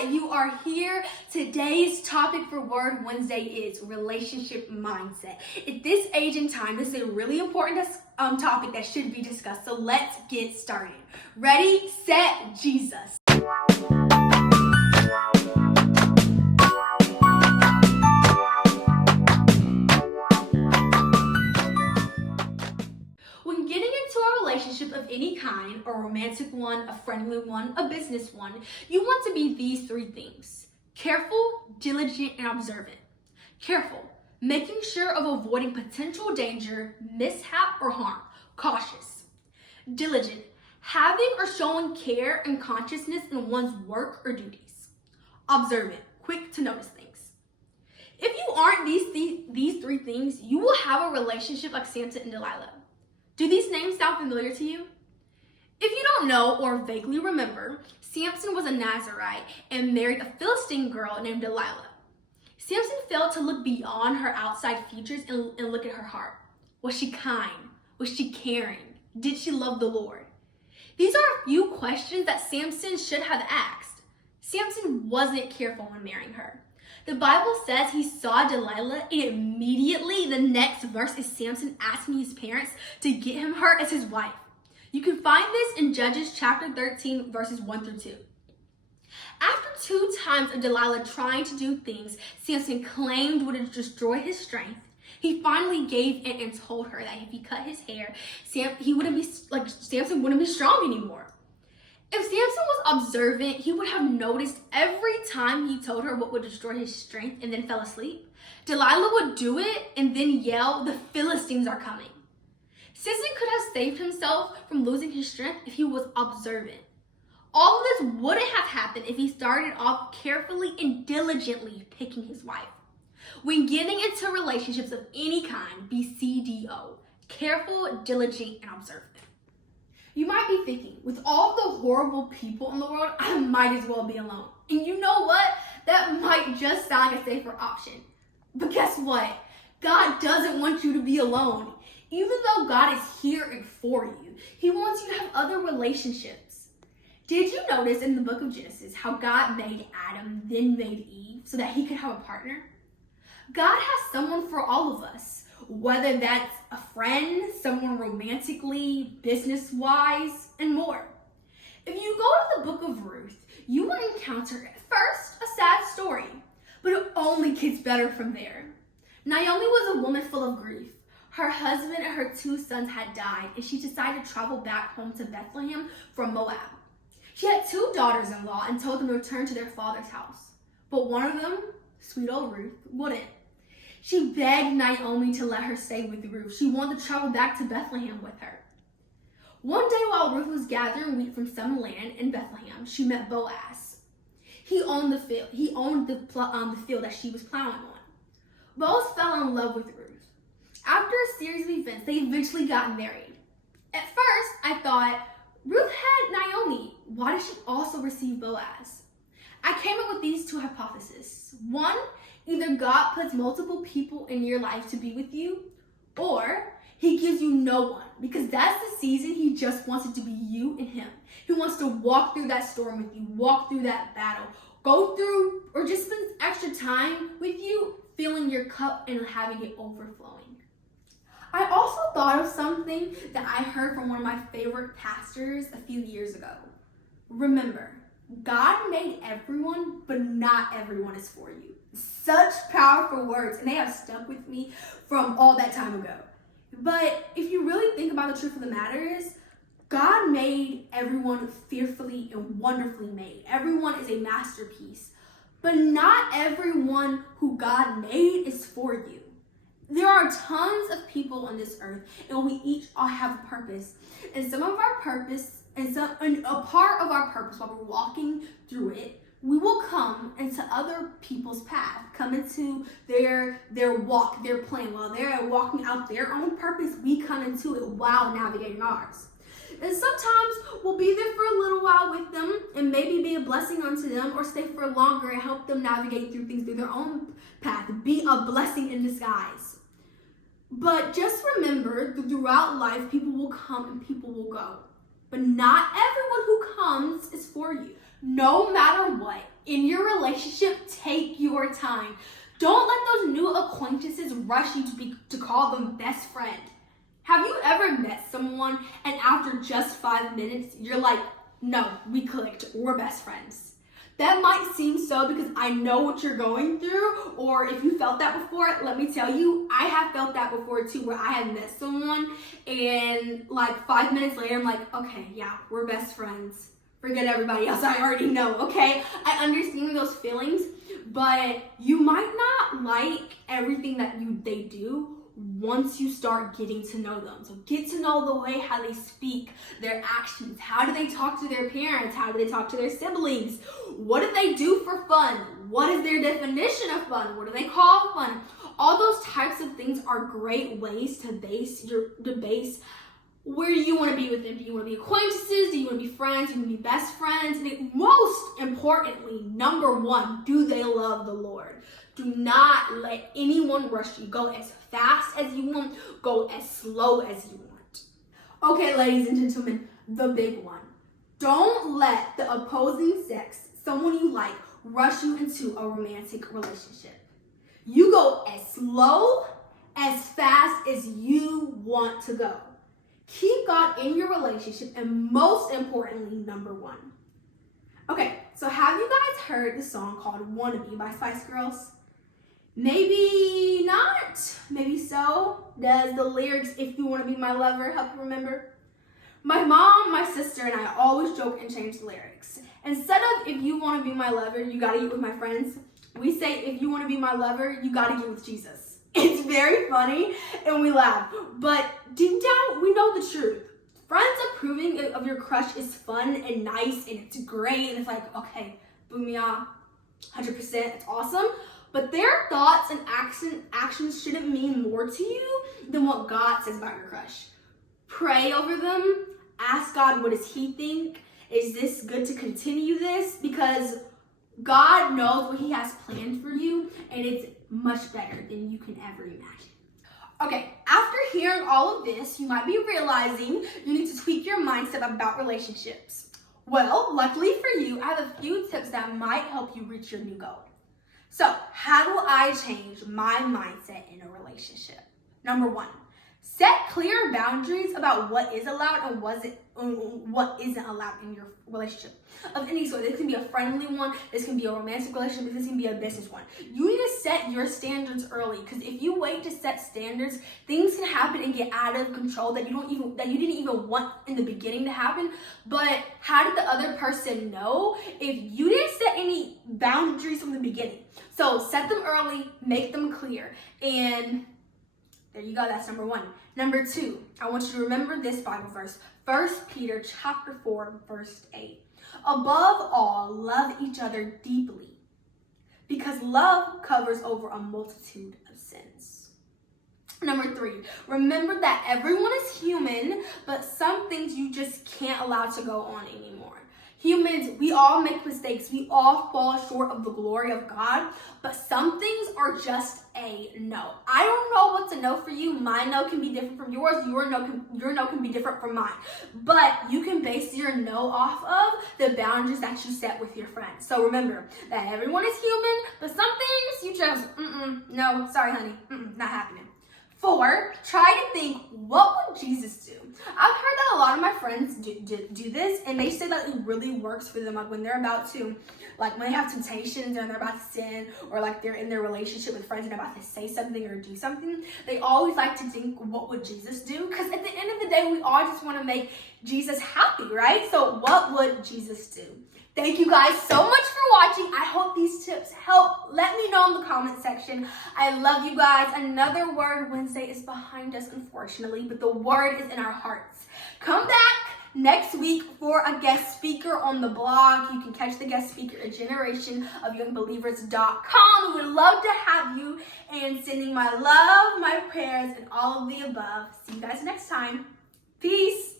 that you are here. Today's topic for Word Wednesday is relationship mindset. At this age and time, this is a really important topic that should be discussed. So let's get started. Ready, set, Jesus. When getting into a relationship of any kind, a romantic one, a friendly one, a business one, you want to be these three things: careful, diligent, and observant. Careful, making sure of avoiding potential danger, mishap, or harm. Cautious. Diligent, having or showing care and consciousness in one's work or duties. Observant, quick to notice things. If you aren't these three things, you will have a relationship like Samson and Delilah. Do these names sound familiar to you? If you don't know or vaguely remember, Samson was a Nazarite and married a Philistine girl named Delilah. Samson failed to look beyond her outside features and look at her heart. Was she kind? Was she caring? Did she love the Lord? These are a few questions that Samson should have asked. Samson wasn't careful when marrying her. The Bible says he saw Delilah, and immediately the next verse is Samson asking his parents to get her as his wife. You can find this in Judges chapter 13, verses 1 through 2. After 2 times of Delilah trying to do things Samson claimed would destroy his strength, he finally gave in and told her that if he cut his hair, Samson wouldn't be strong anymore. If Samson was observant, he would have noticed every time he told her what would destroy his strength and then fell asleep. Delilah would do it and then yell, "The Philistines are coming." Samson could have saved himself from losing his strength if he was observant. All of this wouldn't have happened if he started off carefully and diligently picking his wife. When getting into relationships of any kind, be CDO, careful, diligent, and observant. You might be thinking, with all the horrible people in the world, I might as well be alone. And you know what? That might just sound like a safer option. But guess what? God doesn't want you to be alone. Even though God is here and for you, He wants you to have other relationships. Did you notice in the book of Genesis how God made Adam, then made Eve, so that He could have a partner? God has someone for all of us, whether that's a friend, someone romantically, business-wise, and more. If you go to the book of Ruth, you will encounter at first a sad story, but it only gets better from there. Naomi was a woman full of grief. Her husband and her 2 sons had died, and she decided to travel back home to Bethlehem from Moab. She had 2 daughters-in-law and told them to return to their father's house. But one of them, sweet old Ruth, wouldn't. She begged Naomi to let her stay with Ruth. She wanted to travel back to Bethlehem with her. One day while Ruth was gathering wheat from some land in Bethlehem, she met Boaz. He owned the field. He owned the field that she was plowing on. Boaz fell in love with Ruth. After a series of events, they eventually got married. At first, I thought, Ruth had Naomi. Why did she also receive Boaz? I came up with these 2 hypotheses. One, either God puts multiple people in your life to be with you, or He gives you no one, because that's the season He just wants it to be you and Him. He wants to walk through that storm with you, walk through that battle, go through, or just spend extra time with you, filling your cup and having it overflowing. I also thought of something that I heard from one of my favorite pastors a few years ago. Remember, God made everyone, but not everyone is for you. Such powerful words, and they have stuck with me from all that time ago. But if you really think about the truth of the matter is, God made everyone fearfully and wonderfully made. Everyone is a masterpiece, but not everyone who God made is for you. There are tons of people on this earth, and we each all have a purpose. And some of our purpose, and a part of our purpose while we're walking through it, we will come into other people's path, come into their walk, their plan. While they're walking out their own purpose, we come into it while navigating ours. And sometimes we'll be there for a little while with them and maybe be a blessing unto them, or stay for longer and help them navigate through things through their own path, be a blessing in disguise. But just remember, throughout life, people will come and people will go. But not everyone who comes is for you. No matter what, In your relationship, take your time. Don't let those new acquaintances rush you to call them best friend. Have you ever met someone and after just 5 minutes, you're like, no, we clicked, we're best friends? That might seem so because I know what you're going through, or if you felt that before, let me tell you, I have felt that before too, where I have met someone and like 5 minutes later, I'm like, okay, yeah, we're best friends. Forget everybody else I already know, okay? I understand those feelings, but you might not like everything that they do once you start getting to know them. So get to know the way how they speak, their actions. How do they talk to their parents? How do they talk to their siblings? What do they do for fun? What is their definition of fun? What do they call fun? All those types of things are great ways to base where you want to be with them. Do you want to be acquaintances? Do you want to be friends? Do you want to be best friends? And most importantly, number one, do they love the Lord? Do not let anyone rush you. Go as fast as you want. Go as slow as you want. Okay, ladies and gentlemen, the big one. Don't let the opposing sex, someone you like, rush you into a romantic relationship. You go as slow, as fast as you want to go. Keep God in your relationship, and most importantly, number one. Okay, so have you guys heard the song called Wannabe by Spice Girls? Maybe not, maybe so. Does the lyrics, if you want to be my lover, help you remember? My mom, my sister, and I always joke and change the lyrics. Instead of if you want to be my lover, you got to get with my friends, we say if you want to be my lover, you got to get with Jesus. It's very funny and we laugh, but deep down, we know the truth. Friends approving of your crush is fun and nice and it's great and it's like, okay, booyah, 100%, it's awesome. But their thoughts and actions shouldn't mean more to you than what God says about your crush. Pray over them. Ask God, what does he think? Is this good to continue this? Because God knows what he has planned for you, and it's much better than you can ever imagine. Okay, after hearing all of this, you might be realizing you need to tweak your mindset about relationships. Well, luckily for you, I have a few tips that might help you reach your new goal. So, how do I change my mindset in a relationship? Number one, set clear boundaries about what is allowed and what isn't allowed in your relationship. Of any sort. This can be a friendly one, this can be a romantic relationship, this can be a business one. You need to set your standards early, because if you wait to set standards, things can happen and get out of control that you didn't even want in the beginning to happen. But how did the other person know if you didn't set any boundaries from the beginning? So set them early, make them clear, and there you go, that's number one. Number two, I want you to remember this Bible verse, 1 Peter chapter 4, verse 8. Above all, love each other deeply, because love covers over a multitude of sins. Number three, remember that everyone is human, but some things you just can't allow to go on anymore. Humans, we all make mistakes. We all fall short of the glory of God, but some things are just a no. I don't know what's a no for you. My no can be different from yours. Your no can be different from mine. But you can base your no off of the boundaries that you set with your friends. So remember that everyone is human, but some things you just, no, sorry, honey, not happening. 4, try to think, what would Jesus do? I've heard that a lot of my friends do this, and they say that it really works for them. Like when they're about to, like when they have temptations and they're about to sin, or like they're in their relationship with friends and they're about to say something or do something, they always like to think, what would Jesus do? Because at the end of the day, we all just want to make Jesus happy, right? So what would Jesus do? Thank you guys so much for watching. I hope these tips help. Let me know in the comment section. I love you guys. Another Word Wednesday is behind us, unfortunately, but the word is in our hearts. Come back next week for a guest speaker on the blog. You can catch the guest speaker at generationofyoungbelievers.com. We would love to have you, and sending my love, my prayers, and all of the above. See you guys next time. Peace.